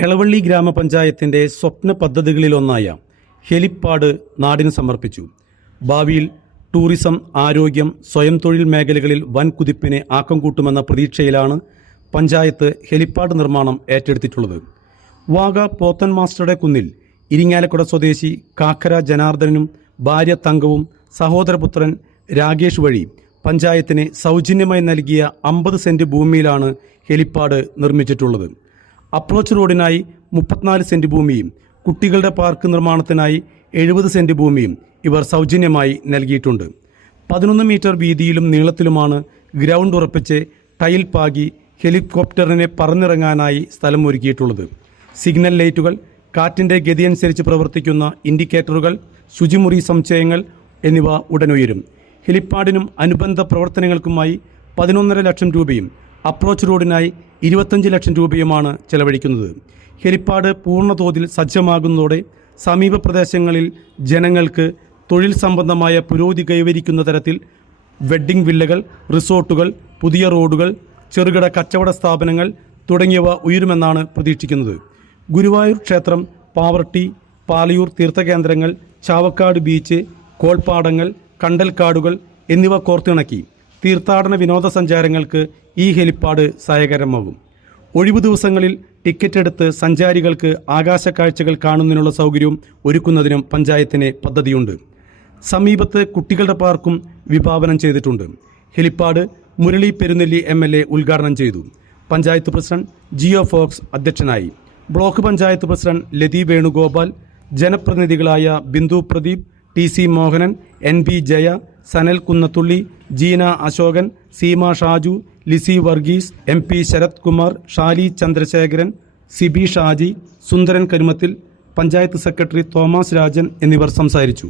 എളവള്ളി ഗ്രാമപഞ്ചായത്തിന്റെ സ്വപ്ന പദ്ധതികളിലൊന്നായ ഹെലിപ്പാഡ് നാടിന് സമർപ്പിച്ചു. ഭാവിയിൽ ടൂറിസം ആരോഗ്യം സ്വയം തൊഴിൽ മേഖലകളിൽ വൻ കുതിപ്പിനെ ആക്കം കൂട്ടുമെന്ന പ്രതീക്ഷയിലാണ് പഞ്ചായത്ത് ഹെലിപ്പാഡ് നിർമ്മാണം ഏറ്റെടുത്തിട്ടുള്ളത്. വാഗ പോത്തൻ മാസ്റ്ററുടെ കുന്നിൽ ഇരിങ്ങാലക്കുട സ്വദേശി കാക്കര ജനാർദ്ദനും ഭാര്യ തങ്കവും സഹോദരപുത്രൻ രാകേഷ് വഴി പഞ്ചായത്തിന് സൗജന്യമായി നൽകിയ അമ്പത് സെന്റ് ഭൂമിയിലാണ് ഹെലിപ്പാഡ് നിർമ്മിച്ചിട്ടുള്ളത്. അപ്രോച്ച് റോഡിനായി മുപ്പത്തിനാല് സെന്റ് ഭൂമിയും കുട്ടികളുടെ പാർക്ക് നിർമ്മാണത്തിനായി എഴുപത് സെന്റ് ഭൂമിയും ഇവർ സൗജന്യമായി നൽകിയിട്ടുണ്ട്. പതിനൊന്ന് മീറ്റർ വീതിയിലും നീളത്തിലുമാണ് ഗ്രൗണ്ട് ഉറപ്പിച്ച് ടൈൽ പാകി ഹെലികോപ്റ്ററിനെ പറന്നിറങ്ങാനായി സ്ഥലം ഒരുക്കിയിട്ടുള്ളത് സിഗ്നൽ ലൈറ്റുകൾ കാറ്റിന്റെ ഗതിയനുസരിച്ച് പ്രവർത്തിക്കുന്ന ഇൻഡിക്കേറ്ററുകൾ ശുചിമുറി സംശയങ്ങൾ എന്നിവ ഉടനുയരും. ഹെലിപ്പാഡിനും അനുബന്ധ പ്രവർത്തനങ്ങൾക്കുമായി പതിനൊന്നര ലക്ഷം രൂപയും അപ്രോച്ച് റോഡിനായി ഇരുപത്തഞ്ച് ലക്ഷം രൂപയുമാണ് ചെലവഴിക്കുന്നത്. ഹെലിപ്പാഡ് പൂർണതോതിൽ സജ്ജമാകുന്നതോടെ സമീപ പ്രദേശങ്ങളിൽ ജനങ്ങൾക്ക് തൊഴിൽ സംബന്ധമായ പുരോഗതി കൈവരിക്കുന്ന തരത്തിൽ വെഡ്ഡിംഗ് വില്ലകൾ റിസോർട്ടുകൾ പുതിയ റോഡുകൾ ചെറുകിട കച്ചവട സ്ഥാപനങ്ങൾ തുടങ്ങിയവ ഉയരുമെന്നാണ് പ്രതീക്ഷിക്കുന്നത്. ഗുരുവായൂർ ക്ഷേത്രം പാവർട്ടി പാലയൂർ തീർത്ഥകേന്ദ്രങ്ങൾ ചാവക്കാട് ബീച്ച് കോൾപ്പാടങ്ങൾ കണ്ടൽക്കാടുകൾ എന്നിവ കോർത്തിണക്കി. തീർത്ഥാടന വിനോദസഞ്ചാരങ്ങൾക്ക് ഈ ഹെലിപ്പാഡ് സഹായകരമാകും ഒഴിവു ദിവസങ്ങളിൽ ടിക്കറ്റ് എടുത്ത് സഞ്ചാരികൾക്ക് ആകാശ കാഴ്ചകൾ കാണുന്നതിനുള്ള സൗകര്യവും ഒരുക്കുന്നതിനും പഞ്ചായത്തിന് പദ്ധതിയുണ്ട്. സമീപത്ത് കുട്ടികളുടെ പാർക്കും വിഭാവനം ചെയ്തിട്ടുണ്ട്. Helipad Murali Perunnelli M L A ഉദ്ഘാടനം ചെയ്തു. പഞ്ചായത്ത് പ്രസിഡന്റ് ജിയോ ഫോക്സ് അധ്യക്ഷനായി. Block panchayat president Lathi Venugopal ജനപ്രതിനിധികളായ Bindu Pradeep T C Mohanan N P Jaya Sanal Kunnathully Jeena Ashokan Seema Shaju Lissy Varghese M P Sarath Kumar Shali Chandrasekharan Sibi Shaji Sundaran Karumathil panchayat secretary Thomas Rajan എന്നിവർ സംസാരിച്ചു.